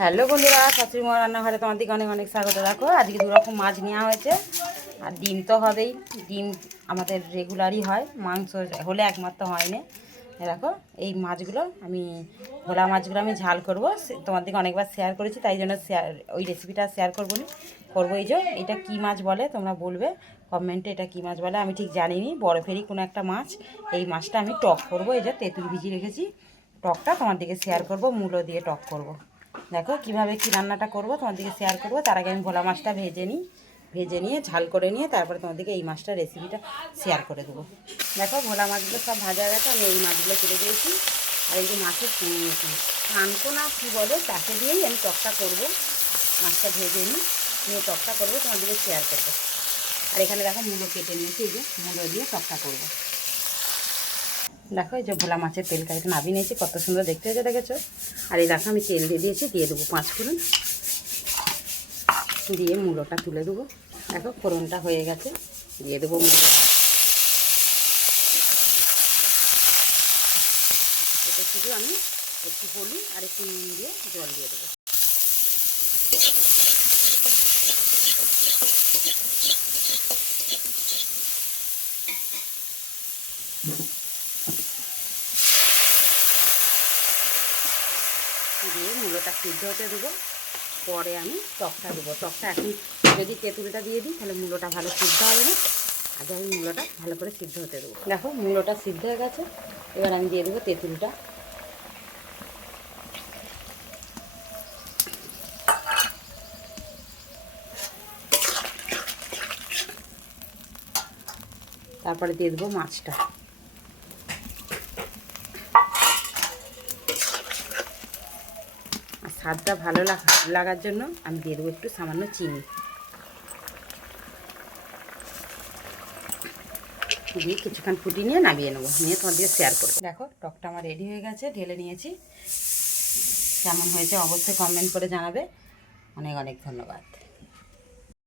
Hello বন্ধুরা শাশুড়ি মা রান্নাঘরে তোমার দিকে অনেক অনেক স্বাগত। রাখো আজকে দু রকম মাছ নেওয়া হয়েছে। আর ডিম তো হবেই। ডিম আমাদের রেগুলারই হয়, মাংস হলে একমাত্র হয় না। দেখো, এই মাছগুলো আমি, ভোলা মাছগুলো আমি ঝাল করব। দিকে অনেকবার শেয়ার করেছি, তাই জন্য শেয়ার ওই রেসিপিটা শেয়ার করব নি। করব এই যে, এটা কী মাছ বলে তোমরা বলবে। কমেন্টে এটা কী মাছ বলে, আমি ঠিক জানিনি। বরফেরই কোনো একটা মাছ। এই মাছটা আমি টক করব, এই যে, তেঁতুল ভিজিয়ে রেখেছি। টকটা তোমার দিকে শেয়ার করব, মূলো দিয়ে টক করব। দেখো, কীভাবে কি রান্নাটা করব তোমাদেরকে শেয়ার করব। তার আগে আমি ভোলা মাছটা ভেজে নিই, ভেজে নিয়ে ঝাল করে নিয়ে তারপরে তোমাদেরকে এই মাছটা রেসিপিটা শেয়ার করে দেবো। দেখো, ভোলা মাছগুলো সব ভাজা গেছে, আমি এই মাছগুলো কেটে দিয়েছি। আর এই যে মাছের কানকো না কী বলে, তাকে দিয়েই আমি টকটা করব। মাছটা ভেজে নিই, নিয়ে টকটা করব তোমাদেরকে শেয়ার করব। আর এখানে দেখো, মূলো কেটে নিয়েছি, এই যে মূলো দিয়ে টকটা করব। দেখো এই যে ভোলা মাছের তেল কারিতে নাবিয়ে নিয়েছি, কত সুন্দর দেখতে হয়েছে, দেখেছ? আর এই দেখো আমি তেল দিয়ে দিয়েছি, দিয়ে দেবো পাঁচ ফোড়ন। দিয়ে মূলোটা তুলে দেবো। দেখো ফোড়নটা হয়ে গেছে, দিয়ে দেবো মূলোটা এটা শুধু আমি একটু হলুদ আর একটু নুন দিয়ে জল দিয়ে দেবো। দিয়ে মূলোটা সিদ্ধ হতে দেবো। পরে আমি টকটা দেবো। টকটা এখন যদি তেঁতুলটা দিয়ে দিই, তাহলে মূলোটা ভালো সিদ্ধ হবে না। আগে আমি মূলোটা ভালো করে সিদ্ধ হতে দেবো। দেখো, মূলোটা সিদ্ধ হয়ে গেছে। এবার আমি দিয়ে দেবো তেঁতুলটা। তারপরে দিয়ে দেবো মাছটা। স্বাদটা ভালো লাগার জন্য আমি দিয়ে দেবো একটু সামান্য চিনি। দিয়ে কিছুক্ষণ ফুটি নিয়ে নামিয়ে নেব। নিয়ে তোমার দিয়ে শেয়ার করব। দেখো, টকটা আমার রেডি হয়ে গেছে, ঢেলে নিয়েছি। কেমন হয়েছে অবশ্যই কমেন্ট করে জানাবে। অনেক অনেক ধন্যবাদ।